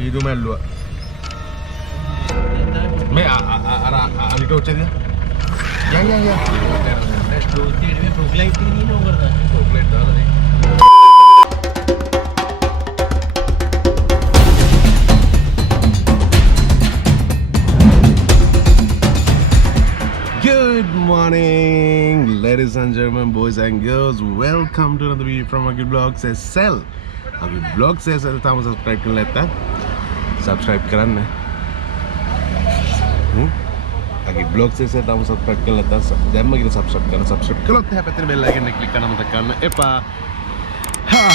Itu melu. Me अभी तो उच्च दिया या दो तीन में प्रोग्लाइट नहीं ना करता प्रोग्लाइट डाला दे Good morning ladies and gentlemen, boys and girls, welcome to another video from Agil Vlogs SL. Agil Vlogs SL तामु सब्सक्राइब कर लेता सब्सक्राइब करना आगे ब्लॉग से तामु सब्सक्राइब कर लेता जब मैं सब्सक्राइब कर लेते हैं पे तेरे बेल आइकन ने क्लिक करना मत करना एपा हाँ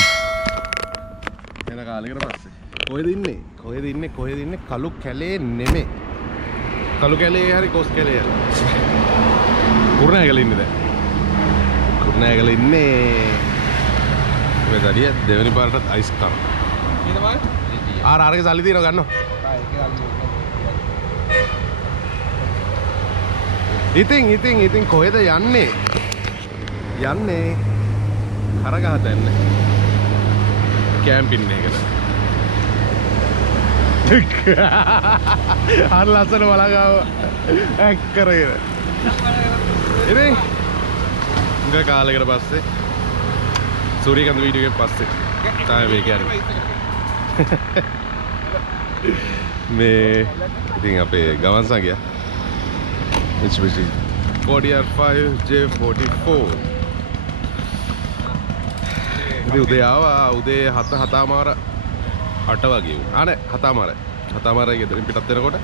ये ना काले कर पास कोई दिन नहीं कालू खेले नेमे कालू खेले यार कोस खेले यार kurna ekala inne da kurna ekala inne me dariya devani paratat ice kar ida mal arage sali dina ganno ඉතින් කොහෙද යන්නේ කරගහත යන්නේ කැම්පින් එකකට අර ලස්සන බලගාව ඇක් කරගෙන ඉතින් උග කාලයකට පස්සේ සූරියකාන්ත වීඩියෝ එකෙන් පස්සේ තමයි මේ කියන්නේ මේ ඉතින් අපේ ගමන් සංගය Mitsubishi Courier 5 J44 ඉතින් උදේ ආවා උදේ 7:00 8 වගේ වුණා. ආ නෑ 7:00 ගෙදරින් පිටත් වෙනකොට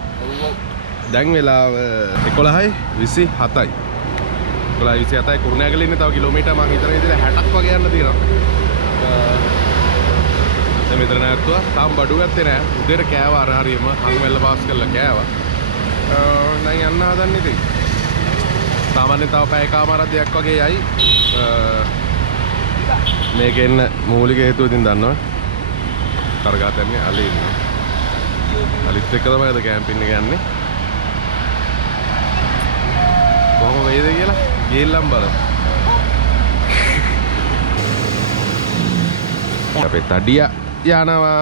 දැන් වෙලාව 11:27යි. 11:27යි කුරුණෑගල ඉන්නේ තව කිලෝමීටර් මං හිතන විදිහට 60ක් වගේ යන්න තියෙනවා. දැන් මෙතන නැත්තුවා තාම බඩු ගත්තේ නෑ. උදේට කෑවා අර හරියම හංවැල්ල පාස් කරලා කෑවා. දැන් යන්න හදන්නේ ඉතින්. සාමාන්‍යයෙන් තව පැය කමාරක් දෙයක් වගේ යයි. මේකේ ඉන්න මූලික හේතුව ඉතින් දන්නවා. කරගාතන්නේ අලි ඉන්නවා. අලිත් එක්ක තමයි අද කැම්පින් එක යන්නේ. කොහොම වෙයිද කියලා ගිහිල්ලම් බලමු. අපේ තඩිය යනවා.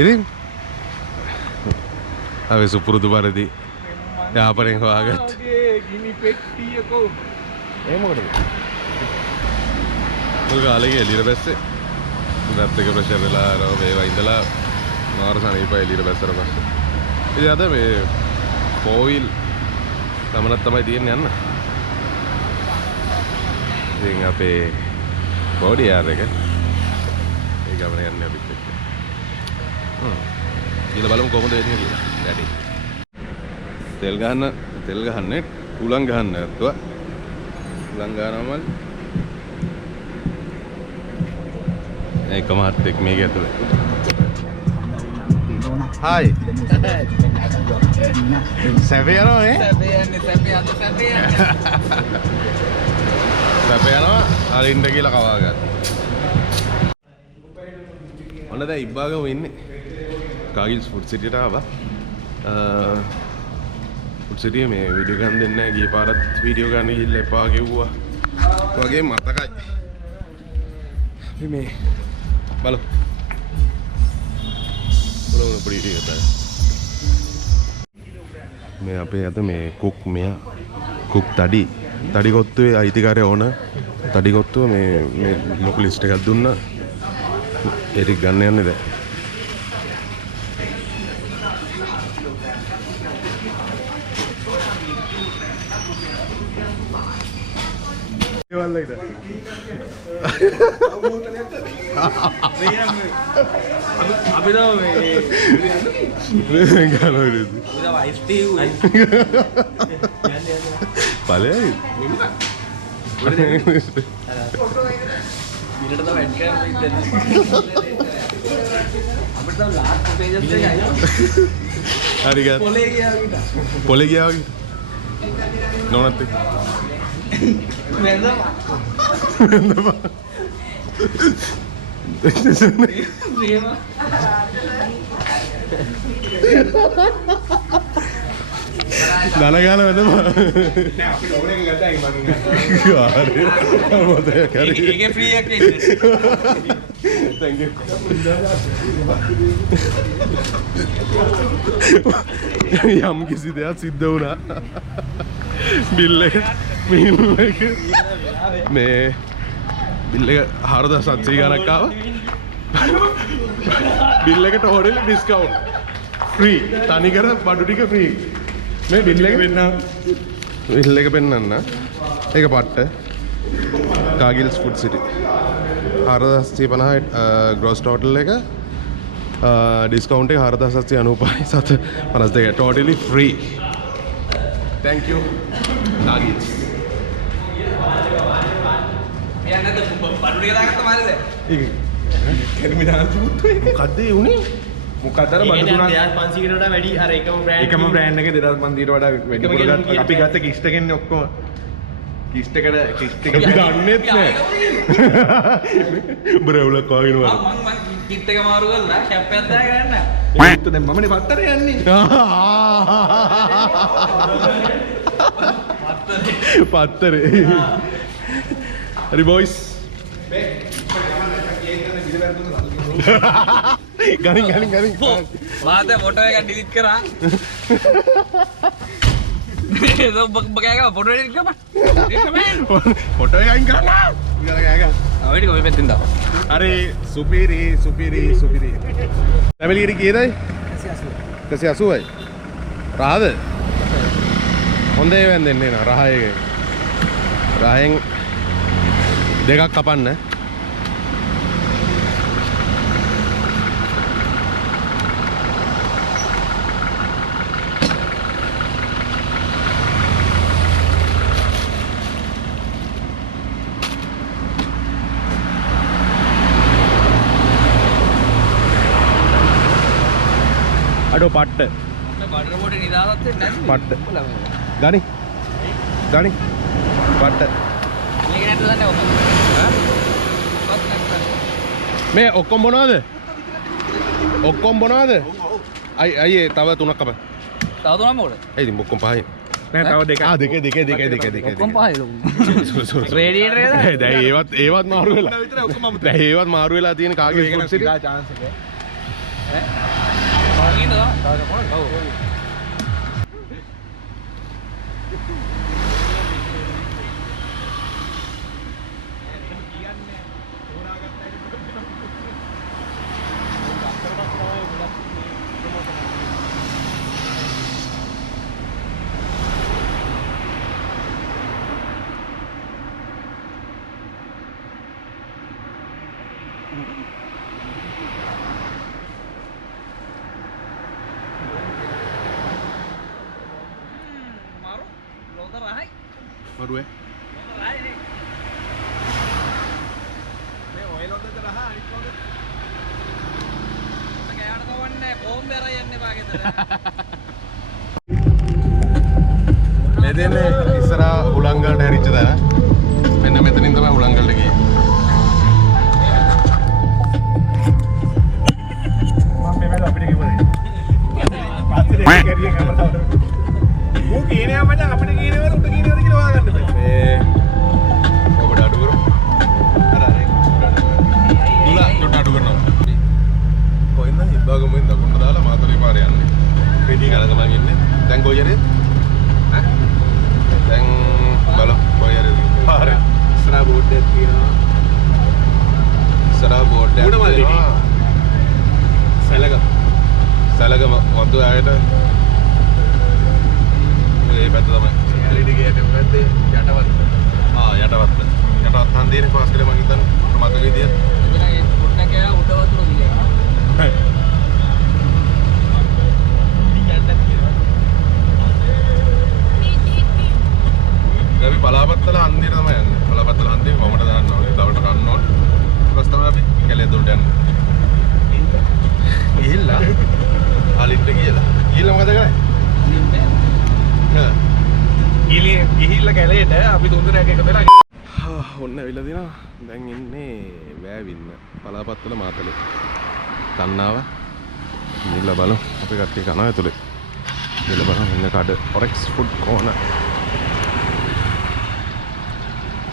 ඉතින් අපි සුපුරුදු පරිදි යාපරෙන් හොයාගත්ත ගිනි පෙට්ටියකෝ ඒ මොකටද මුල් කාලේ එළියට බැස්සේ ඉඳත් එක ප්‍රෙෂර් වෙලා ආරව මේවා ඉඳලා මාර සනීපයි එළියට බැස්සර පස්සේ ඉතින් අද මේ 4 wheel ගමනක් තමයි තියෙන්නේ යන්න ඉතින් අපේ බෝඩි යාර් එක ඒ ගමන යන්නේ අපිත් එක්ක ඊළ බලමු කොහොමද වෙන්නේ කියලා. වැඩි. තෙල් ගහන්නේ උලන් ගහන්න නැත්තුව. උලන් ගන්නවමල්. ඒකම හත් එක් මේක ඇතුලේ. හායි. සැපේ යනවා නේ? සැපේ යනවා. අරින්ද කියලා කවා ගන්න. ඔන්න දැන් ඉබ්බාගම ඉන්නේ. කාගිල්ස් ෆුඩ් සිටියට ආවා. ෆුඩ් සිටියේ මේ වීඩියෝ ගන්න දෙන්නේ නැහැ. ගිය පාරත් වීඩියෝ ගන්න ගිහිල්ලා එපා කිව්වා. වගේ මතකයි. අපි මේ බලමු. බලමු පොඩි ටිකක් තමයි. මේ අපේ අද මේ කුක් තඩි කොත්තුවේ අයිතිකාරය ඕන තඩි කොත්තුව මේ ලොකු ලිස්ට් එකක් දුන්නා. ඒ ටික ගන්න යන්නේ දැන්. පොලේ ගියා වගේ නෝනත් එක්ක දනගාන වෙනම නෑ අපිට ඕනේ ගත්තයි මගෙන් ඒකේ ෆ්‍රී එකක් ඉන්නේ thank you යම් කිසි දෙයක් සිද්ධ වුණා බිල් එක මේ බිල් එක 4700 ගණක් ආවා බිල් එකට හොරෙල ඩිස්කවුන්ට් ෆ්‍රී තනිකර බඩු ටික ෆ්‍රී මේ බිල් එක පෙන්නන්න ඒක පට්ට කාගිල්ස් ෆුඩ් සිටි 4750 ග්‍රෝස් ටෝටල් එක ඩිස්කවුන්ට් එක 4795 සත 52 totally free thank you Cargills යන්නද බඩු ටික දාගත්ත මාරේද ඒක ටර්මිනල් මොකද්ද ඒ උනේ මොකද්ද අර බඩු තුනක් 2500 කට වඩා වැඩි අර එකම බ්‍රෑන්ඩ් එකේ 2500 ට වඩා වැඩි පොරකට අපි ගත්ත කිස්ට් එකෙන්නේ ඔක්කොම කිස්ට් එක අපි දන්නේත් නෑ බ්‍රවුලක් වගේ මම කිට් එක මාරු කරලා කැප් එකක් දාගෙන යන්න ඒත් දැන් මමනේ පත්තරේ යන්නේ පත්තරේ හරි බොයිස් ගනින් වාද ෆොටෝ එක ඩිලීට් කරා ඒක ඔබ ගෑගා ෆොටෝ ඩිලීට් කරපන් ෆොටෝ එක අයින් කරලා ඉතල ගෑගා අවයිට කොයි පැත්තෙන්ද අරේ සුපිරි ෆැමිලි එක කීයදයි 180යි රාද හොඳ ඒවෙන් දෙන්නේ නා රහ එකේ රහෙන් දෙකක් කපන්න අඩෝ පට්ට බඩර පොඩි නිදාසත් වෙන්නේ නැද්ද පට්ට ගනි පට්ට මේක නැද්ද දන්නේ ඔක මේ ඔක්කොම බොනවද අයියේ තව තුනක් කප තව තුනක් මොකද ඒ ඉතින් ඔක්කොම පහයි නෑ තව දෙක දෙක ඔක්කොම පහයි ලොකු රේඩියේටර් එකද දැන් ඒවත් මාරු වෙලා දැන් ඒවත් මාරු වෙලා තියෙන කාගේ ෆුඩ් සිටි chance එක ඈ මම ඉන්නවා තව කොහොමද ඔව් මරුවේ මේ ඔයල් හොද්දට රහ අනිත් කවුද මම ගෑවට කවන්නේ කොම්බ අර යන්නේ පාගෙතර මේ දෙන්නේ ඉස්සරහා උලංගලට හැරිච්ච තැන මෙන්න මෙතනින් තමයි උලංගලට ගියේ මම මේ අපිට කිව්වද පස්සේ කැරිය කැමරාවට ඌ කියන්නේ මචං අපිට කියනවද උට කියනවද කියලා හොයාගන්න බෑ මේ ඔබට අඩු කරමු අර දුලා දුට අඩු කරනවා කොහෙන්ද ඉබ්බාගම ඉඳ කොන්න දාලා මාතලේ පාරේ යන්නේ රෙඩි කරලා ගමන් ඉන්නේ දැන් කොයි හරිද ඈ දැන් බලමු කොයි හරිද පාරේ ඉස්සරහා බෝඩ් එකක් තියෙනවා ඉස්සරහා බෝඩ් එකක් තියෙනවා සැලගම වතු ආයෙත් ඒ පැත්ත තමයි LED ගේට් එක පැත්තේ යටවත් හන්දියේ පාස් කරලා මම හිතන්නේ මතක විදියට එතන ඒ පොඩ්ඩක් ගෑ උඩ වතුර දිලා හයි අපි බලාපත්තල හන්දියට තමයි යන්නේ බලාපත්තල හන්දියේ වමට දාන්න ඕනේ දවට කන්න ඕනේ ඊපස් තමයි අපි කැලේ දොරට යන්නේ ගිහිල්ලා ආලින්ට ගිහිල්ලා මොකද කරන්නේ ගිහිල්ලා කැලේට අපි තුන්දෙනාක් එකතු වෙලා ඔන්න ඇවිල්ලා දිනවා දැන් ඉන්නේ වැවින්න බලාපත්තල මාතලේ තන්නාව ගිහිල්ලා බලමු අපි කට්ටිය කනවා ඇතුලේ Ini barang ini ada Orex Food Corner.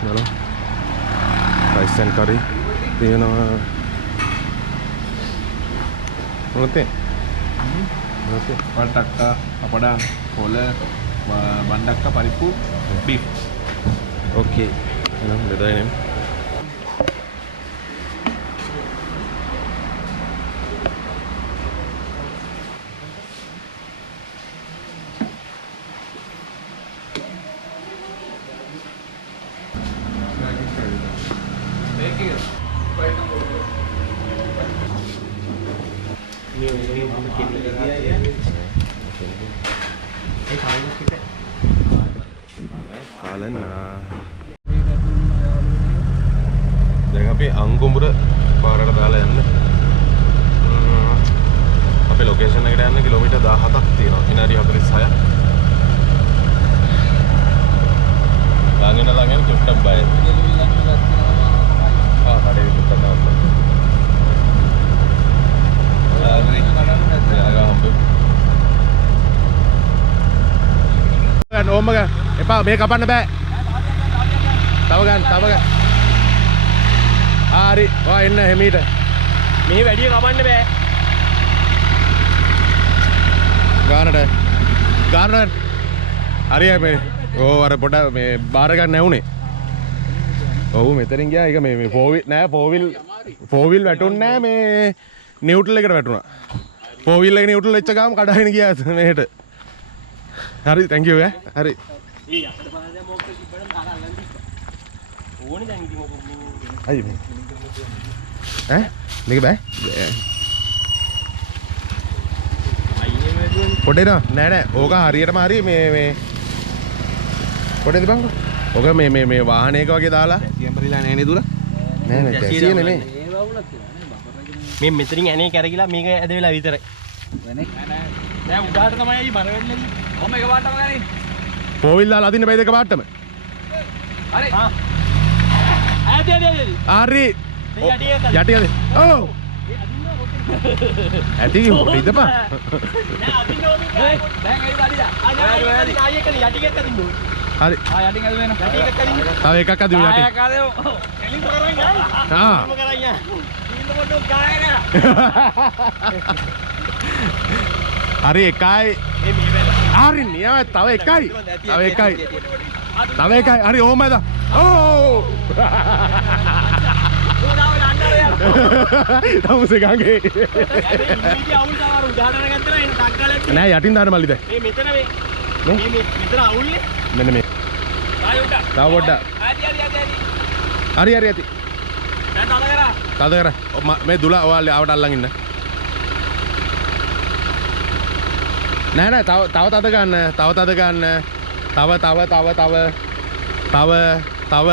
Lalu rice and curry. Tiada Ngerti? Ngerti? Patakka, papadang, kola, bandakka, paripu, beef. Okey. Nah, beda ini. Kalian දැන් අපි අංකුඹුර පාරට දාලා යන්න. අපේ ලොකේෂන් එකට යන්න කිලෝමීටර් 17ක් තියෙනවා. විනාඩි 46ක්. ළඟ චුට්ටක් බයයි. කඩේ චුට්ටක් දාන්න. ඕම ගන්න. එපා මේ කපන්න බෑ. තව ගන්න. හරි. ඔයා එන්න හැමීට. මේ වැඩි කපන්න බෑ. ගානට. හරියයි මේ. ඕ අර පොඩ මේ බාර ගන්න නැවුනේ. ඔව් මෙතනින් ගියා. ඒක මේ ෆෝර් වීල් වැටුන්නේ නැහැ මේ නියුට්‍රල් එකට වැටුණා. ෆෝර් වීල් එක නියුට්‍රල් වෙච්ච ගාම කඩාගෙන ගියා මෙහෙට. හරි thank you හරි. අයි මේ මේක බෑ පොඩේ නෑ ඕක හරියටම හරි මේ පොඩේ දිපංකො ඕක මේ වාහනයක වගේ දාලා සියම්බරිලා නෑනේ දුර නෑ කැසිය නෙමෙයි මේ මෙතනින් ඇනේ කැරකිලා මේක ඇද වෙලා විතරයි නෑ උඩාට තමයි බර වෙන්නේ කොහොම එක පාටම ගන්නේ ෆෝර් වීල් දාලා අදින්න බෑද එක පාටම හරි හරි යටියද ඔව් ඇති ඉදපන් නෑ අදින්න ඕනේ දැන් ඇයි බඩිලා ආයෙ කලි යටිගෙත් අදින්න හරි යටින් ඇද වෙනවා යටිගෙත් අදින්න තව එකක් අදිමු යටින් කාදේ කෙලින් කරගෙන යන්න කරගෙන යන්න ඉන්න පොඩ්ඩක් ගායන හරි එකයි හරි නියම තව එකයි හරි ඕමද ඕ තමුසේ ගංගේ නෑ යටින් දාන්න මල්ලි දැන් මෙතන මෙතන අවුල්නේ මෙන්න මේ තව පොඩ්ඩක් හරි ඇති දැන් තද කර මේ දුල ඔයාලා ආවට අල්ලන් ඉන්න නෑ තව තද ගන්න තව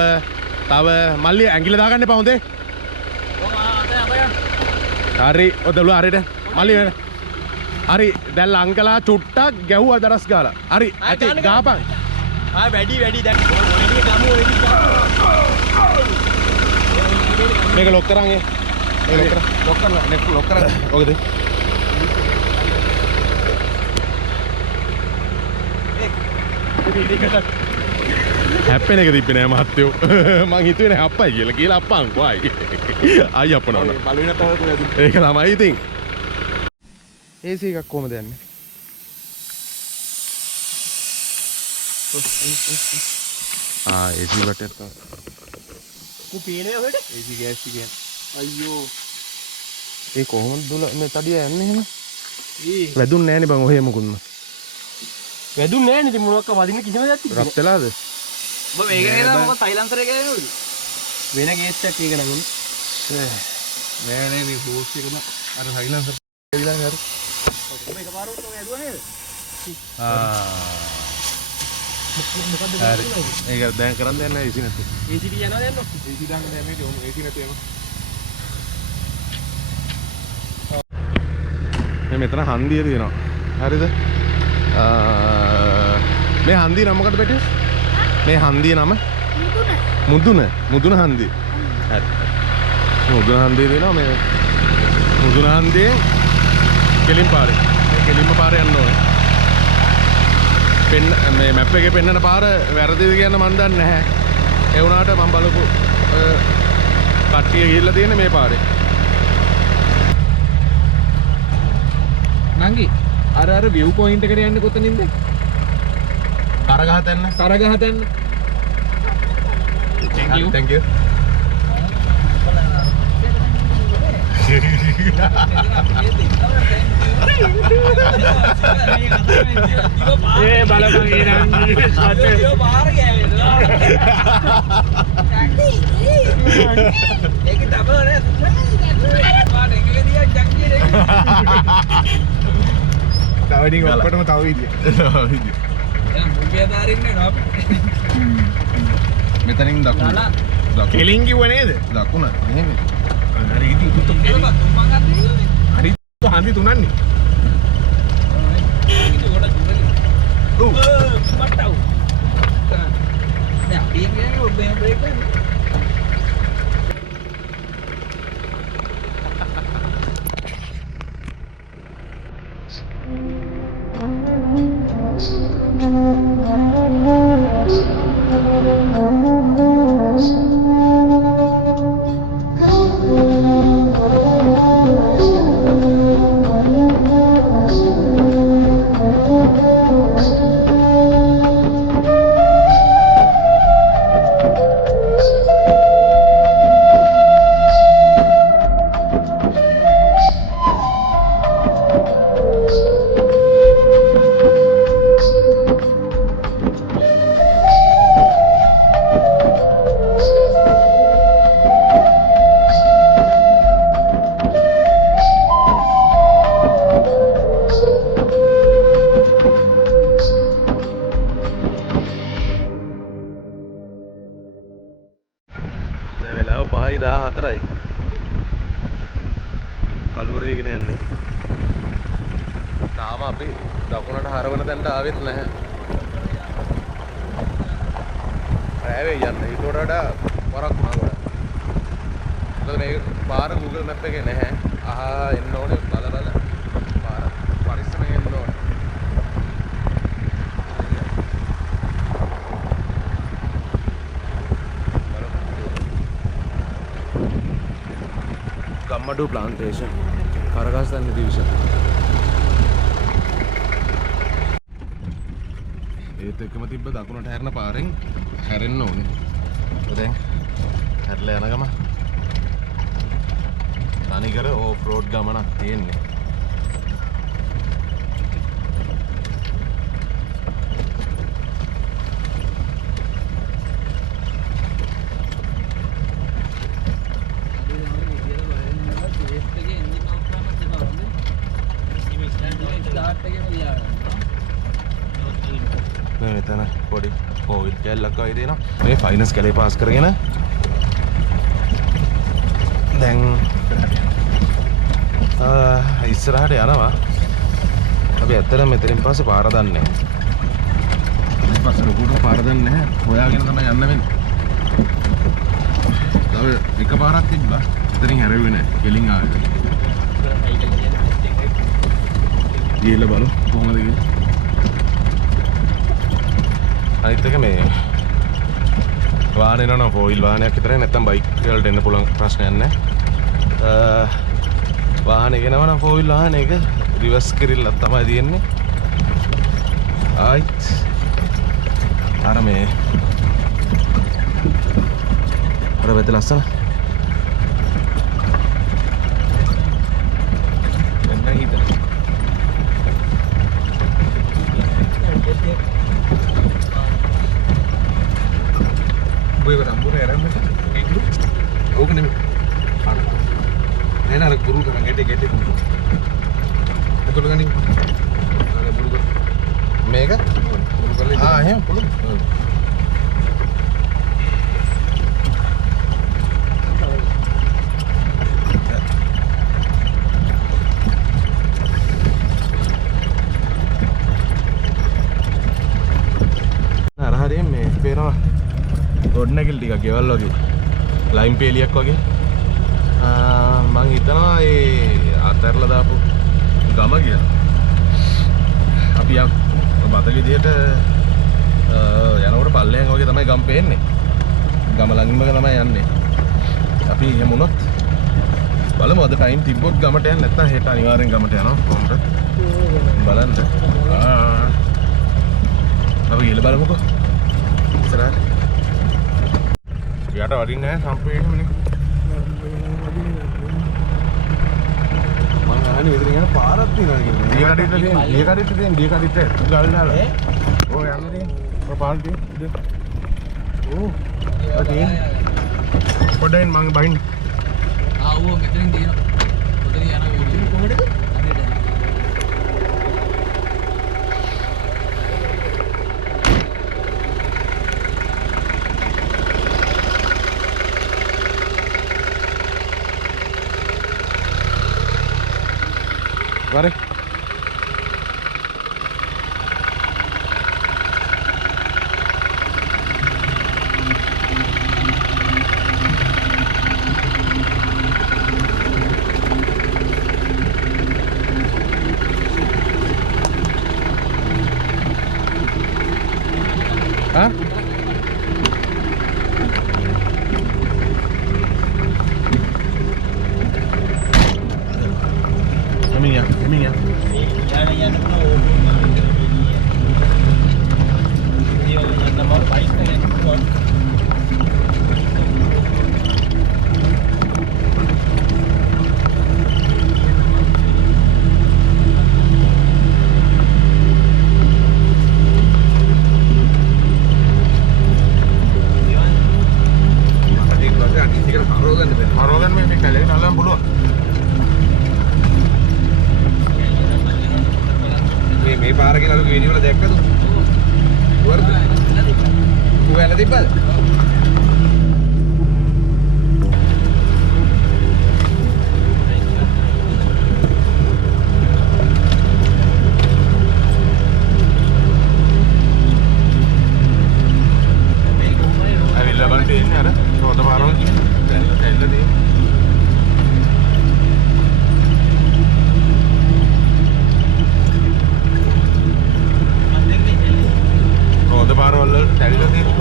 මල්ලි ඇඟිල්ල දාගන්න එපා හොඳේ හරි ඔතල හරියට මල්ලි වෙන හරි දැන් අංකලා චුට්ටක් ගැහුවා දරස් ගාලා හරි ඇති ගාපන් වැඩි දැන් ඔය ගමු මේක ලොක් කරන් ලොක් කරන්න ඔකද හැප්පෙන එක තිබ්බේ නෑ මහත්තයෝ මං හිතුවේ නෑ අප්පයි කියලා අප්පා අංකෝ ආයි අප්පනවන බලුවෙන තව ඒක ළමයි ඉතින් AC එකක් කොහමද යන්නේ AC වටේට කුපීනේ ඔහෙට AC ගෑස් කියන්නේ අයියෝ ඒ කොහොමද දුල මේ තඩිය යන්නේ එහෙම වැදුන්නේ නෑනේ බං ඔහෙ මොකුත්ම වැදුන්නේ නෑනේ ඉතින් මොනවාක් වදින්න කිසිම දෙයක් තිබුණේ රත් වෙලාද ඔබ මේක නේද මොකක් සයිලන්සර් එක ගෑනුනේ වෙන ගේස් එකක් ඒක නගුනේ නෑ මේ හෝස් එකම අර සයිලන්සර් ඒවිලා හරි ඔබ එකපාරට ඔය ඇදුවා නේද හරි ඒක දැන් කරන් දෙන්න AC නැති AC යනවා දැන් AC දාන්න දැන් මේක AC නැති එනවා මේ මෙතන හන්දිය තියෙනවා හරිද මේ හන්දිය නම මොකද බෙටේ මේ හන්දිය නම මුදුන හන්දිය හරි මුදුන හන්දිය දෙනවා මේ මුදුන හන්දියෙන් කෙලින් පාරේ මේ කෙලින්ම පාරේ යන්න ඕනේ මේ මැප් එකේ පෙන්නන පාර වැරදිද කියන මන් දන්නේ නැහැ. ඒ වුණාට මම බලපු කට්ටිය ගිහිල්ලා තියෙන්නේ මේ පාරේ. නංගි අර view point එකට යන්නේ කොතනින්ද? කරගහතන්න. කරගහතන්න. Thank you. ඒ බලපන් ඒ නංගි පාර ගෑවෙනවා. ඒක තමයි නේ. පාර එකේදී ජක්කියේ ඒක. තව ඉතින් ඔක්කොටම තව විදිය. දැන් මුගිය දාරින්නේ නෝ අපි. මෙතනින් දකුණ. කෙලින් කිව්ව නේද? දකුණ. මෙහෙම. හරි ඉතින් උතුම් කෙලින්. තුම්මන් අද්දේ. හරි හන්දි තුනන්නේ. ඔව්. මට්ටව. දැන් අපි කියන්නේ ඔබේ බ්‍රේක් කරන්නේ. වෙලාව 5:14යි. කලුවරේගෙන යන්නේ. තාම අපි දකුණට හරවන තැනට ආවෙත් නැහැ. රෑවේ යන්න. ඊට වඩා වරක් වුණා ගොඩක්. ඒතකොට මේ පාර Google Map එකේ නැහැ. එන්න ඕනේ බල පාර පරිස්සමෙන් එන්න ඕනේ. Gammadu plantation, Karagasthan division. ඒත් එක්කම තිබ්බ දකුණට හැරෙන පාරෙන් හැරෙන්න ඕනේ. දැන් හැරලා යන ගම තනිකර ඕෆ් රෝඩ් ගමනක් තියෙන්නේ. මෙතන පොඩි කෝවිල් කැල්ලක් වගේ තියෙනවා. මේ ෆයිනස් කැලේ පාස් කරගෙන දැන් ඉස්සරහට යනවා. අපි ඇත්තටම මෙතනින් පස්සේ පාර දන්නේ නැහැ. ඊට පස්සේ ලොකුට පාර දන්නේ නැහැ. හොයාගෙන තමයි යන්න වෙන්නේ. තව එක පාරක් තිබ්බා. එතනින් හැරෙන්නේ නැහැ. කෙලින් ආවේ. ගිහලා බලමු කොහොමද කියලා. අනිත් එක මේ වාහනේ නෝ ෆෝයිල් වාහනයක් විතරයි නැත්නම් බයික් වලට එන්න පුළුවන් ප්‍රශ්නයක් නැහැ. වාහනේ ගෙනව නම් ෆෝයිල් වාහනයක රිවර්ස් කිරිල්ලක් තමයි තියෙන්නේ. ආයිත් අර මේ අර වෙත ලස්සන එන්න හිතන Bukan campur ya, Ram. Gitu. Oh, kan ini. Ini ada buru kan gede-gede. Betul kan ini? Ada buru kan. Mega? Buru kali. Ya, belum. Nah, hari ini pero ගොඩනැගිලි ටිකක් ගෙවල් වගේ ලයින් පේලියක් වගේ මං හිතනවා ඒ අතහැරලා දාපු ගම කියලා. අපි යම් බත විදියට යනකොට පල්ලෙන් වගේ තමයි ගම් පේන්නේ. ගම ළඟින්ම තමයි යන්නේ. අපි එහෙම වුණොත් බලමු අද ටයිම් තිබ්බොත් ගමට යන්න නැත්නම් හෙට අනිවාර්යෙන් ගමට යනවා කොහොමද බලන්න. අපි ගිහලා බලමුකෝ. ඉස්සරහට. යට වඩින්නේ නැහැ සම්පූර්ණයෙන්ම. මං අහන්නේ මෙතන යන පාරක් තියෙනවා කියන්නේ. දී කඩිට තියෙන ගල් දාලා. ඔය යන්නේ තියෙන. ඔය පාරට තියෙන. ඕ. අදින්. පොඩෙන් මං බයින්. ආවෝ මෙතනින් දිනනවා. ඔතන යන ඕනේ කොහොමද? Mari. Hah? Kami ya. Harogan මේ කැලේ නලම් පුළුවන්. මේ පාර කියලා ලොකු වීඩියෝ වල දැක්කද? වරද? උගල තිබ්බද? ඇවිල්ලා බලන්න තියෙන්නේ අර රෝද පාරවල ඇවිල්ලා තියෙන්නේ. රෝද පාරවල ඇවිල්ලා තියෙන්නේ.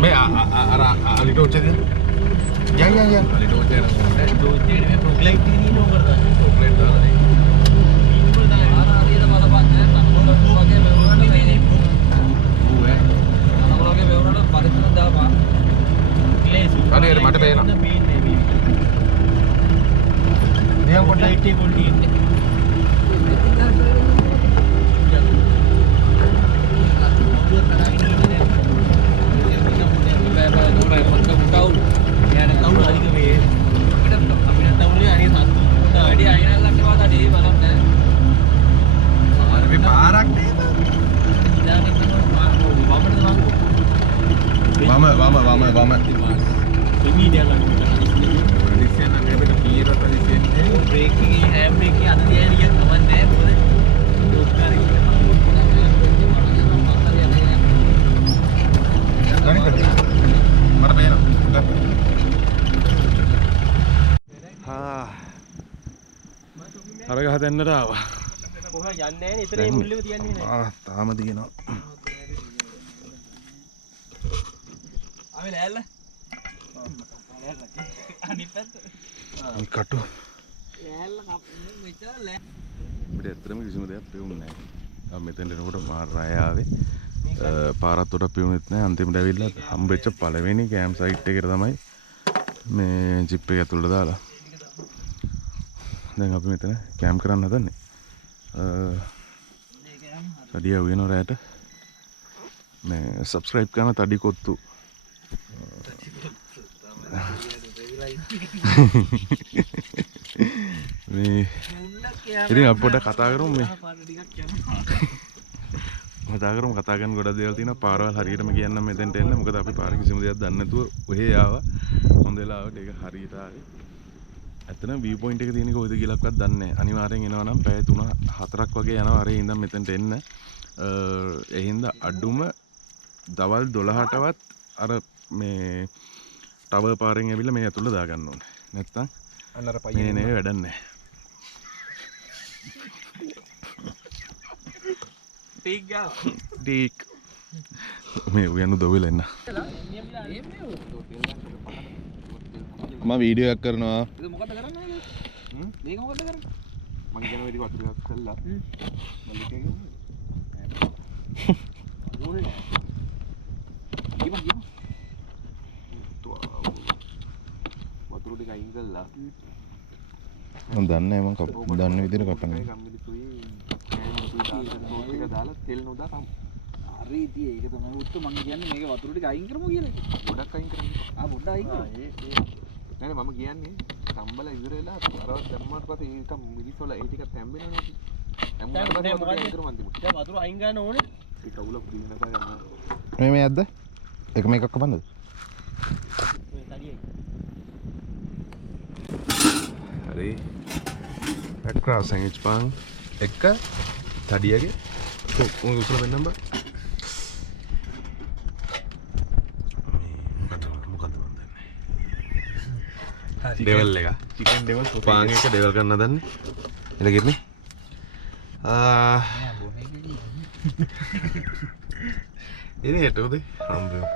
මේ අලි ටෝච් එක යන් අලි ටෝච් එක ටෝච් එකේ ෆොග් ලයිට් එක නීනෝ කරලා ෆොග් ලයිට් දාලා නේ අනේ මට පේනවා නියම් කොට ලයිට් එක පොඩි ඉන්නේ අර ගහ දෙන්නට ආවා. කොහොම යන්නේ නැහැ නේ. ඉතින් මේ මුල්ලෙම තියන්නේ නැහැ. තාම දිනනවා. ආවේ ලෑල්ල. අනිත් පැත්ත. කටු. ලෑල්ල මෙච්චර ලෑ. අපිට ඇත්තටම කිසිම දෙයක් පෙවුන්නේ නැහැ. මෙතෙන්ට එනකොට මාර රය ආවේ. පාරත් උඩ පෙවුනෙත් නැහැ. අන්තිමට ඇවිල්ලා හම්බෙච්ච පළවෙනි කැම්ප් සයිට් එකට තමයි මේ ජිප් එක ඇතුළට දාලා. දැන් අපි මෙතන කැම්ප් කරන්න හදන්නේ. තඩිය උයන රැට මේ සබ්ස්ක්‍රයිබ් කරන තඩි කොත්තු. මේ ඉතින් අපි පොඩ්ඩක් කතා කරමු මේ. කතා කරන ගොඩක් දේවල් තියෙනවා. පාරවල් හරියටම කියන්නම් මෙතෙන්ට එන්න. මොකද අපි පාර කිසිම දෙයක් දන්නේ නැතුව ඔහේ ආවා. හොඳ වෙලාවට ඒක හරියට ආවේ. ඇත්තටම view point එක තියෙන්නේ කොහෙද කියලාවත් දන්නේ නැහැ. අනිවාර්යෙන් එනවා නම් පැය 3-4ක් වගේ යනවා අරේ ඉඳන් මෙතෙන්ට එන්න. ඒ හින්දා අඩුම දවල් 12ටවත් අර මේ ටවර් පාරෙන් ඇවිල්ලා මේ ඇතුළට දාගන්න ඕනේ. නැත්තම් අන්නර පයින් මේ වැඩක් නැහැ. ටීක් ගාව. ටීක් මේ උයන්න දොවිල එන්න. මම වීඩියෝ එකක් කරනවා. ඒක මොකද කරන්නේ? මේක මොකද කරන්නේ? මම කියන විදිහ වතුර එකක් කළා. මල්ලිකේ ඕනේ. ගිමන්. වතුර ටික අයින් කළා. මම දන්නේ නැහැ මම දන්න විදිහට කපන්නේ. ටික දාලා තෙල් නොදා කමු. හරි ඉතින් ඒක තමයි උත්තු මම කියන්නේ මේක වතුර ටික අයින් කරමු කියලා. ගොඩක් අයින් කරන්න. පොඩ්ඩක් අයින් කරමු. නෑ මම කියන්නේ සම්බල ඉවර වෙලා අරවත් දැම්මාට පස්සේ ඒක මිලිසොල ඒ ටික තැම්බෙනවනේ අපි. දැම්මාට පස්සේ වතුර අයින් කරමු අන්තිමට. දැන් වතුර අයින් ගන්න ඕනේ. ඒක අවුලක් දිනනකා යනවා. මේ ඇද්ද? එක මේකක් කපන්නද? මේ තඩියයි. හරි. පැක්‍රා සැන්ඩ්විච් පාන් එක තඩියගේ මොකද උසල වෙන්නම් බා. ඩෙවල් එක චිකන් ඩෙවල් පාන් එක ඩෙවල් කරන්න හදන්නේ. එල ගෙන්නේ. ඉතින් ඒටෝද හම්බෙමු.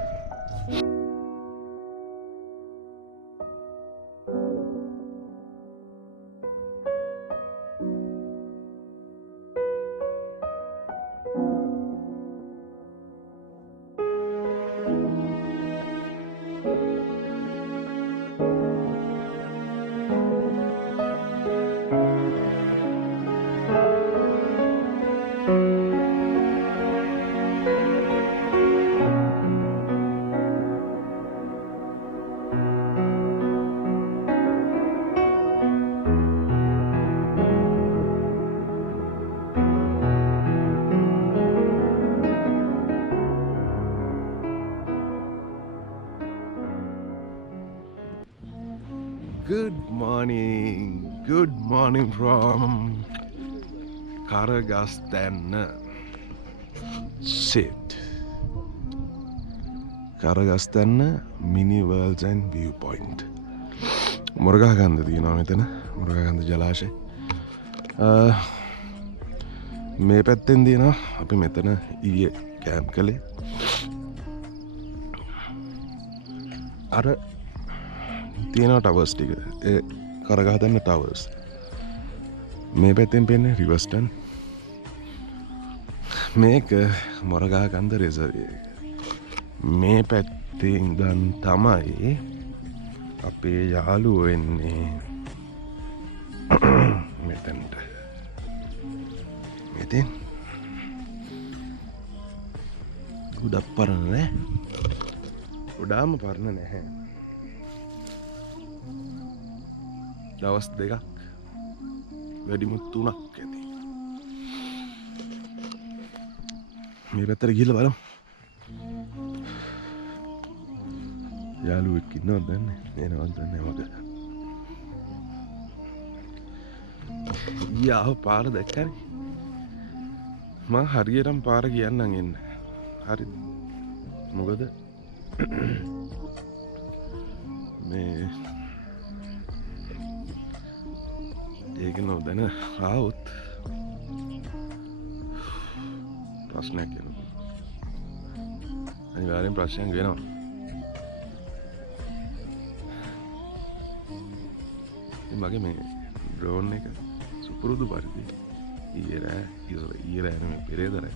Good morning from Karagastana. Sit. Karagastana Mini Worlds and Viewpoint. Murugakanda තියෙනවා මෙතන. මුරගාගන්ධ ජලාශය. මේ පැත්තෙන් තියෙනවා අපි මෙතන ඊයේ කැම්ප් කළේ. අර තියෙනවා ටවර්ස් ටික ඒ කරගහදන්න ටවර්ස් මේ පැත්තෙන් පෙන්නේ රිවර්ස්ටන් මේක මොරගහ කන්ද රෙසර්වේ මේ පැත්තේ ඉඳන් තමයි අපේ යාළුවෝ එන්නේ මෙතනට මෙතෙන් ගොඩක් පරණ නෑ ගොඩාම පරණ නැහැ දවස් දෙකක් වැඩිමුත් 3ක් ඇති මේ පැත්තට ගිහලා බලමු යාළුවෙක් ඉන්නවද දන්නේ එනවද දන්නේ මග යාව පාර දැක්කනේ මං හරියටම පාර කියන්නම් එන්න හරි මොකද මේ ඒක නොදැන ආවොත් ප්‍රශ්නයක් වෙනවා අනිවාර්යෙන් ප්‍රශ්නයක් වෙනවා මගේ මේ ඩ්‍රෝන් එක සුපුරුදු පරිදි ඊයේ රෑ නෙමෙයි පෙරේදා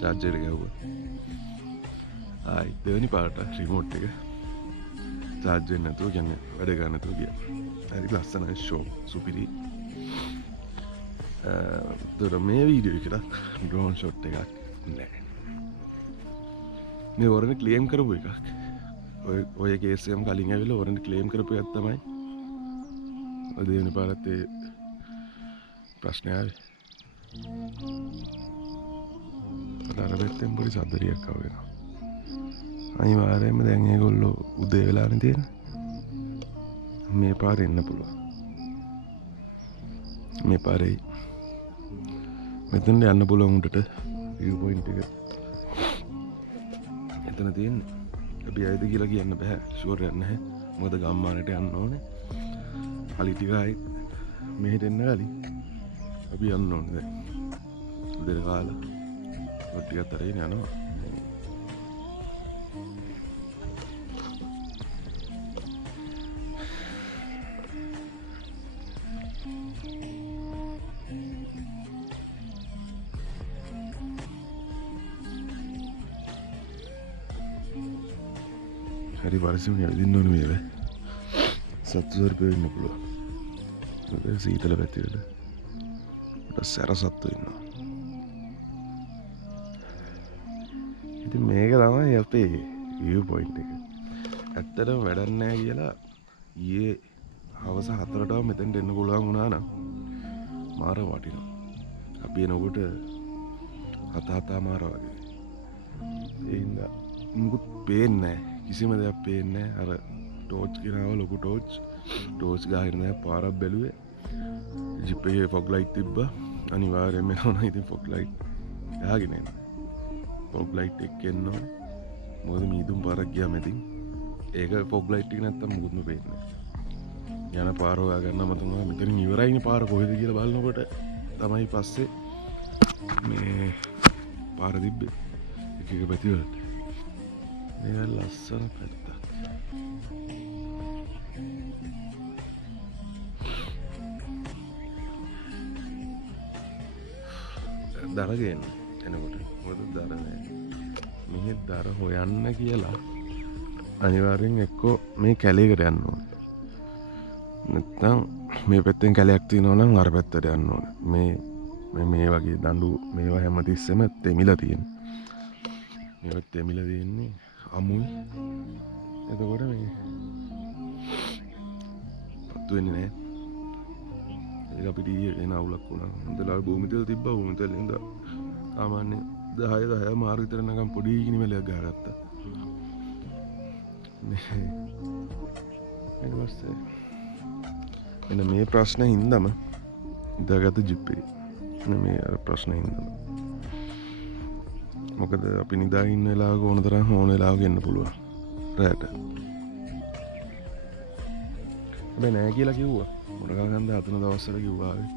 චාර්ජර් එක ගැහුවා ආයි දෙවෙනි පාරට රිමෝට් එක චාර්ජ් වෙන්නේ නැතුව කියන්නේ වැඩ ගන්න නැතුව ගියා හරි ලස්සනයි ෂෝ සුපිරි දොර මේ වීඩියෝ එකට ඩ්‍රෝන් ෂොට් එකක් නෑ මේ වරණ ක්ලේම් කරපු එකක් ඔය කේස් එකම කලින් ඇවිල්ලා වරණ ක්ලේම් කරපු එකක් තමයි ඔය දෙවෙනි පාරත් ඒ ප්‍රශ්නය ආවේ අර පැත්තෙන් පොඩි සද්දරියක් ආව වෙනවා අනිවාර්යයෙන්ම දැන් ඒගොල්ලෝ උදේ වෙලානේ තියෙන මේ පාරේ එන්න පුළුවන් මේ පාරේ මෙතන යන්න පුළුවන් උඩට view point එක එතන තියෙන්නේ අපි ආයිද කියලා කියන්න බෑ ෂුවර් එකක් නැහැ මොකද ගම්මානට යන්න ඕනේ හලි ටිකයි මෙහෙට එන්න කලින් අපි යන්න ඕනේ දැන් උදේ කාලා ඔය ටිකත් අරගෙන යනවා හරි වරසිම ඇවිදින්න ඕනේ මේක සත්තු සර්පය ඉන්න පුළුවන් ඒක සීතල පැතිවල උඩ සැර සත්තු ඉන්නවා ඉතින් මේක තමයි අපේ view point එක ඇත්තටම වැඩක් නැහැ කියලා ඊයේ හවස 4ට මෙතෙන්ට එන්න පුළුවන් වුණා නම් මාර වටිනවා අපි එනකොට 7 මාර වගේ ඒ හින්දා මුකුත් පේන්නේ නැහැ කිසිම දෙයක් පේන්නේ නැහැ අර ටෝච් ගෙනාව ලොකු ටෝච් ගහගෙන දැන් පාරක් බැලුවේ ජිප් එකේ ෆොග් ලයිට් තිබ්බා අනිවාර්යයෙන්ම එනවා ඉතින් ෆොග් ලයිට් ගහගෙන එන්න ෆොග් ලයිට් එක එන්න ඕනේ මොකද මීදුම් පාරක් ගියාම ඉතින් ඒක ෆොග් ලයිට් එක නැත්තම් මුකුත්ම පේන්නේ නැහැ යන පාර හොයා ගන්නම තමයි මෙතනින් ඉවරයිනේ පාර කොහෙද කියලා බලනකොට තමයි පස්සේ මේ පාර තිබ්බේ එක පැතිවලට මේක ලස්සන පැත්තක් දරගෙන එනකොට මොකද දර නැහැ මෙහෙ දර හොයන්න කියලා අනිවාර්යෙන් එක්කෝ මේ කැලේකට යන්න ඕනේ නැත්නම් මේ පැත්තෙන් කැලයක් තියෙනවා නම් අර පැත්තට යන්න ඕනේ මේ වගේ දඬු මේවා හැමතිස්සෙම තෙමිලා තියෙනවා මේවත් තෙමිලා තියෙන්නේ අමුයි එතකොට මේ පත්තු වෙන්නේ නැහැ ඒක අපිට එන අවුලක් වුණා හොඳලා භූමිතල තිබ්බා භූමිතල ඉඳ සාමාන්‍ය 10 මාර විතර නගම් පොඩි කිනිමලයක් ගහගත්තා ඊට පස්සේ එන මේ ප්‍රශ්නේ හින්දාම ඉඳගත්තු ජිප් එක මේ අර ප්‍රශ්නේ හින්දාම මොකද අපි නිදාගෙන ඉන්න වෙලාවක ඕන තරම් ඕන වෙලාවක එන්න පුළුවන් රැට හැබැයි නෑ කියලා කිව්වා මොනගන්ද හතන දවස්වල කිව්වා ආවේ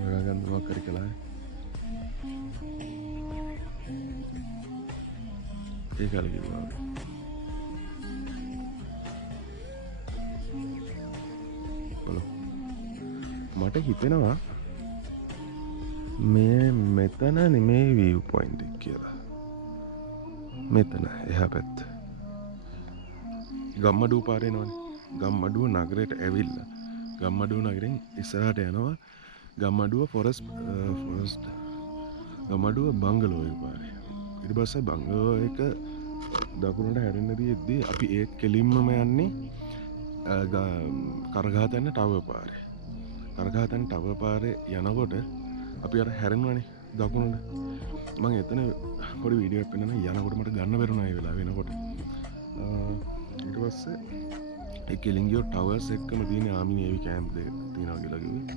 මොනගන්ද මොකක් හරි කළා ඒ කාලේ කිව්වා මට හිතෙනවා මේ මෙතන නෙමේ view point එක කියලා. මෙතන එහා පැත්ත. ගම්මඩුව පාරේ නෝනේ. ගම්මඩුව නගරයට ඇවිල්ලා ගම්මඩුව නගරෙන් ඉස්සරහට යනවා ගම්මඩුව ෆොරස්ට් ගම්මඩුව බංගලෝ එක පාරේ. ඊට පස්සේ බංගලෝ එක දකුණට හැරෙන්න දීද්දී අපි ඒ කෙලින්මම යන්නේ කරගහතන්න ටවර් පාරේ. කරගහතන්න ටවර් පාරේ යනකොට අපි අර හැරෙනවනේ දකුණට. මම එතන පොඩි වීඩියෝ එකක් පෙන්නන යනකොට මට ගන්න බැරුණා ඒ වෙලාව වෙනකොට. ඊට පස්සේ ඒ කෙලින්ගියෝ ටවර්ස් එක්කම තියෙන ආමි නේවි කැම්ප් දෙක තියෙනවා කියලා කිව්වේ.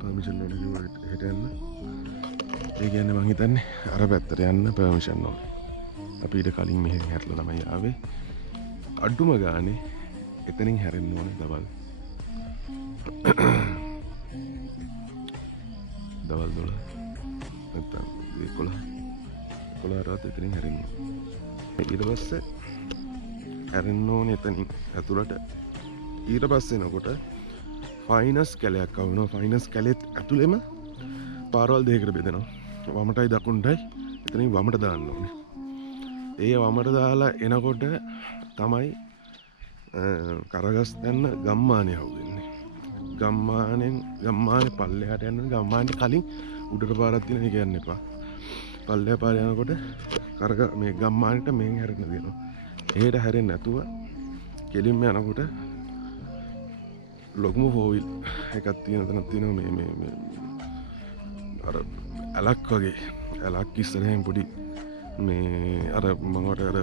පර්මිෂන් වල කිව්වා හෙට යන්න. ඒ කියන්නේ මං හිතන්නේ අර පැත්තට යන්න පර්මිෂන් ඕනේ. අපි ඊට කලින් මෙහෙන් හැරලා තමයි ආවේ. අඩුම ගානේ එතනින් හැරෙන්න ඕනේ දවල් 12 නැත්නම් 11 රාත් එතනින් හැරෙන්න. ඊට පස්සේ හැරෙන්න ඕනේ එතනින් ඇතුළට. ඊට පස්සේ එනකොට ෆයිනස් කැලයක් ආවනවා. ෆයිනස් කැලෙත් ඇතුළෙම පාරවල් දෙකකට බෙදෙනවා. වමටයි දකුණටයි. එතනින් වමට දාන්න ඕනේ. ඒ වමට දාලා එනකොට තමයි කරගස්තන්න ගම්මානේ හවුවෙන්නේ. ගම්මානේ පල්ලෙහාට යන්න ගම්මානේ කලින් උඩට පාරක් තියෙන එක යන්න එපා. පල්ලෙහා පාර යනකොට මේ ගම්මානේට මෙහෙන් හැරෙන්න දෙනවා. එහෙට හැරෙන්නේ නැතුව කෙලින්ම යනකොට ලොකුම ෆෝවිල් එකක් තියෙන තැනක් තියෙනවා මේ අර ඇලක් වගේ. ඇලක් ඉස්සරහින් පොඩි මේ අර මමට අර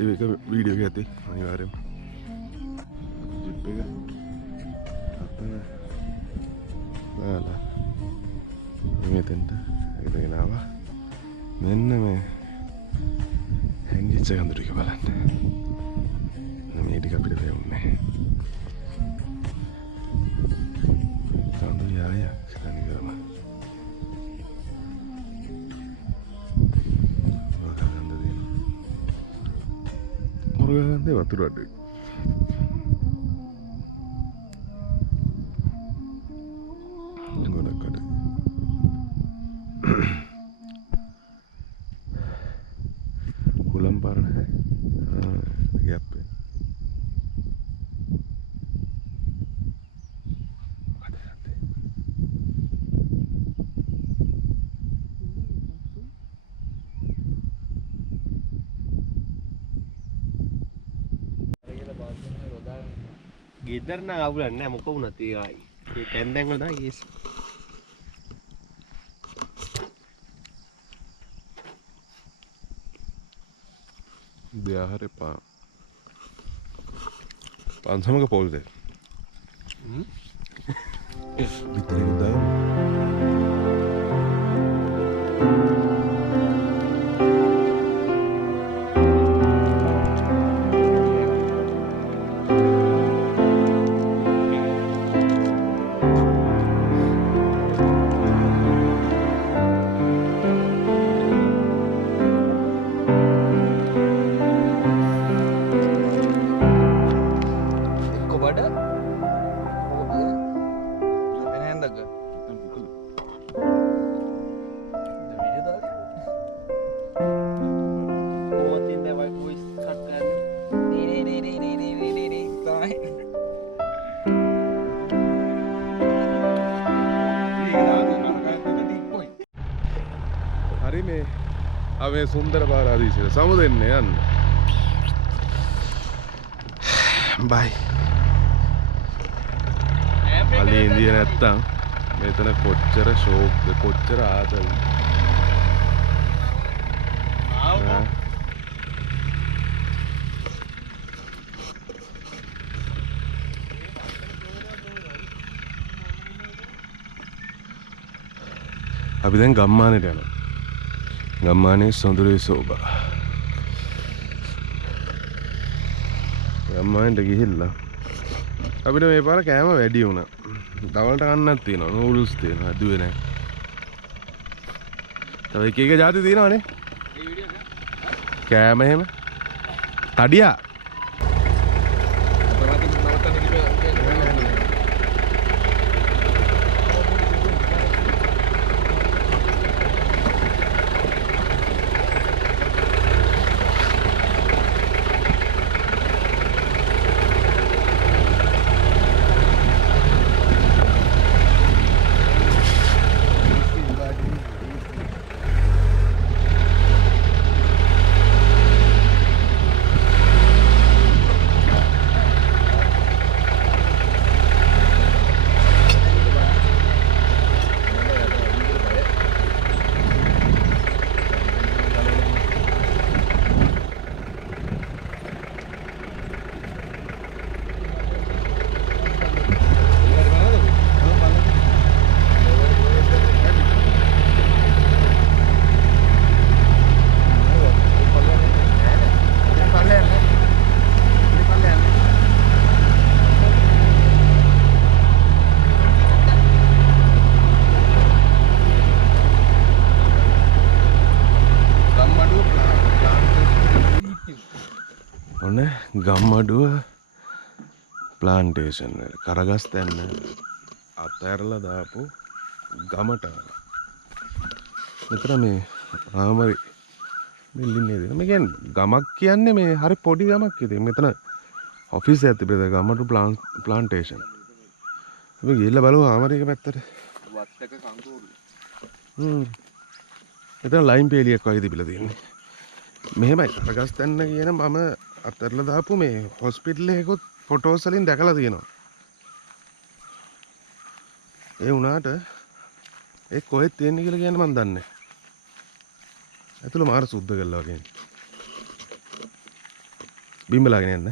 ඒක වීඩියෝ එක ඇති අනිවාර්යයෙන් ජිප් එක අතන දාලා මෙතෙන්ට එකගෙන ආවා. මෙන්න මේ හැංගිච්ච කඳුරු එක බලන්න. මේ ටික අපිට දෙන්නේ කඳුරු යායක් අනිකරම මුරුගන්දේ වතුර අඩුයි. ගොඩක් අඩුයි. කුලම් පාර නැහැ. ගැප් එක. ගෙදර නම් අවුලක් නැහැ මොක වුණත් ඒ ආයි. ඒ කැන්දෙන් වල තමයි කේස්. දෙආහාරේ පාන්සමක පොල් දෙ. විතරේ දාන්න. හරි මේ අපේ සුන්දර පාරාදීසයට සමුදෙන්න යන්න. බයි. අලේ ඉන්දිය නැත්තම් මෙතන කොච්චර ෂෝක්ද කොච්චර ආදල්. අපි දැන් ගම්මානට යනවා. ගම්මානේ සොඳුරේ සෝබා. ගම්මානට ගිහිල්ලා අපිට මේ පාර කෑම වැඩි වුණා. දවල්ට කන්නක් තියෙනවා. නූඩල්ස් තියෙනවා. දුවේ නැහැ. තව එක එක જાති තියෙනවනේ. මේ වීඩියෝ එක කෑම එහෙම. තඩියා. ඔන්න ගම්මඩුව ප්ලාන්ටේෂන් කරගස් තැන්න අතඇරලා දාපු ගමට මෙතන මේ ආමරි බිල්ඩින් එක මේ කියන්නේ ගමක් කියන්නේ මේ හරි පොඩි ගමක් ඉතින් මෙතන ඔෆිස් එකක් තිබෙද ගමඩු ප්ලාන්ටේෂන් අපි ගිහිල්ලා බලමු ආමරි එක පැත්තට වත් එක කංකෝරු මෙතන ලයින් පේලියක් වගේ තිබිලා තියෙන්නේ මෙහෙමයි කරගස් තැන්න කියන මම අතහැරලා දාපු මේ හොස්පිටල් එකකොත් ෆොටෝස් වලින් දැකලා තියෙනවා ඒ වුණාට ඒ කොහෙද තියෙන්නේ කියලා කියන්න මම දන්නේ නැහැ ඇතුළ මාර සුද්ධ කළා වගේ බිම්බලාගෙන යන්න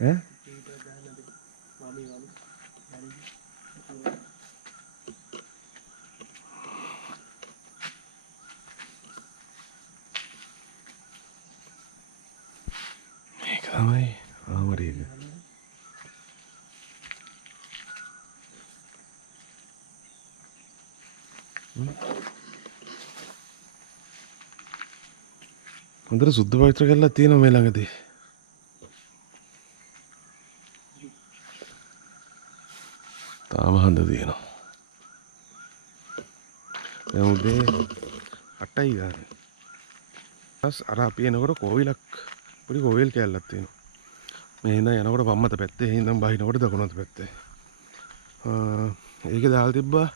ඈ මේක තමයි ආමරි එක හොඳට සුද්ධ පවිත්‍ර කරලා තියෙනවා මේ ළඟදී තාම හඳ තියෙනවා දැන් උදේ 8යි ගානේ අර අපි එනකොට කෝවිලක් පොඩි කෝවිල් කැලලක් තියෙනවා මේ ඉඳන් යනකොට පම්මත පැත්තේ ඉඳන් බහිනකොට දකුණත පැත්තේ ඒක දාලා තිබ්බා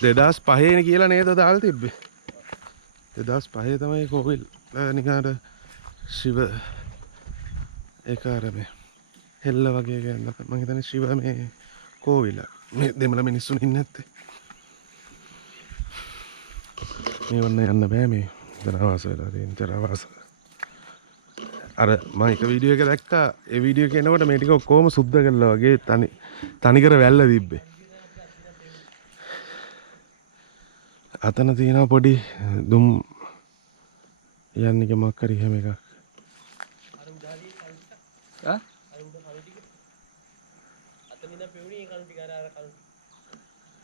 2005 නේ කියලා නේද දාලා තිබ්බේ 2005 තමයි කෝවිල් නිකාට ශිව ඒක අර මේ හෙල්ල වගේ ගන්න මම හිතන්නේ ශිව මේ කෝවිල මේ දෙමළ මිනිස්සුන් ඉන්නේ නැත්තේ මේ වන්න යන්න බෑ මේ දරවාස වෙලා තියෙන දරවාස අර මම එක වීඩියෝ එක දැක්කා ඒ වීඩියෝ එක එනකොට මේ ටික ඔක්කොම සුද්ධ කළා වගේ තනිකර වැල්ල තිබ්බේ අතන තියෙනවා පොඩි දුම් යන්නේ මොකක් හරි හැම එකක්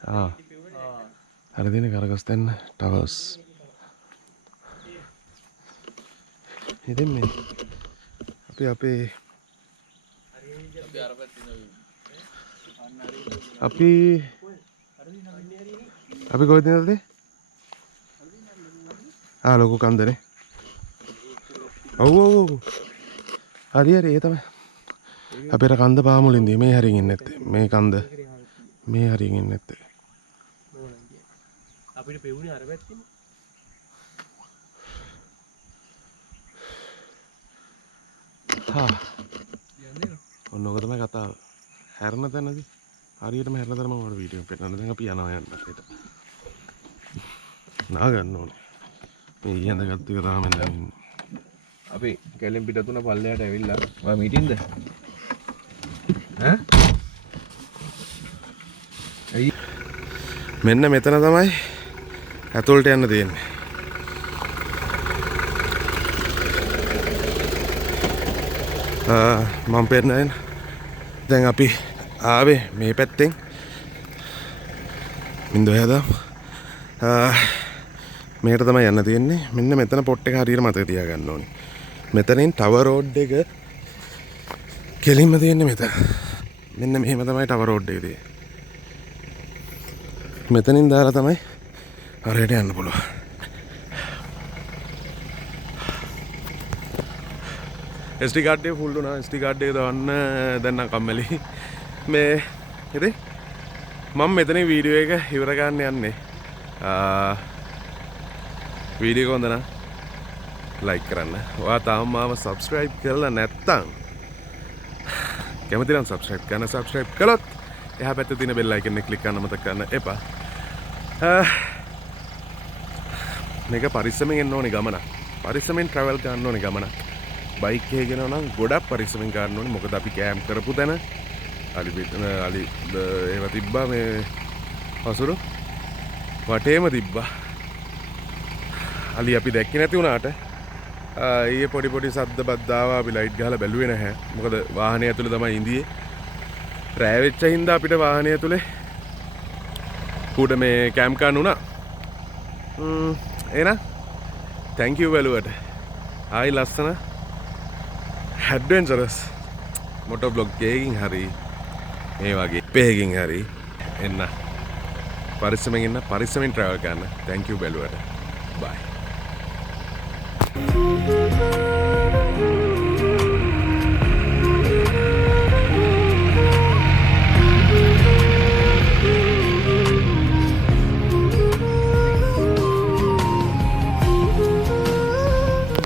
ආ අර දින කරගස් තැන්න ටවර්ස් ඉතින් මේ අපි කොහෙද ඉන්නද ලොකු කන්දනේ ඔව් හරි ඒ තමයි අපේ කන්ද පාමුලින්දී මේ හරින් ඉන්නේ නැත්තේ මේ කන්ද මේ හරින් ඉන්නේ නැත්තේ අපිට පෙවුනේ අර පැත්තේ ඔන්න ඔක තමයි කතාව හැරෙන තැනදී හරියටම හැරෙන තැනම මම වීඩියෝ එක පෙන්නන්න දැන් අපි යනවා යන්න ඒකට නා ගන්න ඕනේ මේ ඉහඳ ගත්ත එක තාම දැන් අපි කැලෙන් පිටතුන පල්ලයට ඇවිල්ලා ඔයා මීටින්ද ඈ මෙන්න මෙතන තමයි ඇතුළට යන්න තියෙන්නේ මම පෙන්නන දැන් අපි ආවේ මේ පැත්තෙන් මින්දෝ හදා මේකට තමයි යන්න තියෙන්නේ මෙන්න මෙතන පොට් එක හරියට මතක තියාගන්න ඕනේ මෙතනින් ටවර් රෝඩ් එක කෙලින්ම තියෙන්නේ මෙතන මෙන්න මෙහෙම තමයි ටවර් රෝඩ් එක තියෙන්නේ මෙතනින් දාලා තමයි හරියට යන්න පුළුවන් SD card එක ෆුල් වුණා SD card එක දාන්න දැන් නම් කම්මැලි මේ ඉතින් මම මෙතනින් වීඩියෝ එක ඉවර ගන්න යන්නේ වීඩියෝ එක හොඳ නම් ලයික් කරන්න ඔයා තාම මාව subscribe කරලා නැත්නම් කැමති නම් subscribe කරන්න subscribe කළොත් එහා පැත්තේ තියෙන bell icon එක click කරන්න මතක කරන්න එපා මේක පරිස්සමෙන් එන්න ඕනේ ගමනක් පරිස්සමෙන් travel කරන්න ඕනේ ගමනක් බයික් එකේ ගෙනව නම් ගොඩක් පරිස්සමෙන් ගන්න ඕනේ මොකද අපි කැම්ප් කරපු තැන අලි ඒව තිබ්බා මේ පසුරු වටේම තිබ්බා අලි අපි දැක්කේ නැති වුණාට ඊයේ පොඩි සද්ද බද්දාව අපි ලයිට් ගහලා බැලුවේ නැහැ. මොකද වාහනය ඇතුලේ තමයි ඉඳියේ. රෑ වෙච්ච හින්දා අපිට වාහනය ඇතුලේ කුඩ මේ කැම් ගන්න උනා. එහෙනම් thank you බැලුවට. ආයි ලස්සන ඇඩ්වෙන්චරස් මොටෝ බ්ලොග් එකකින් හරි මේ වගේ පෙහකින් හරි එන්න පරිස්සමෙන් ඉන්න පරිස්සමෙන් ට්‍රැවල් කරන්න. thank you බැලුවට. bye.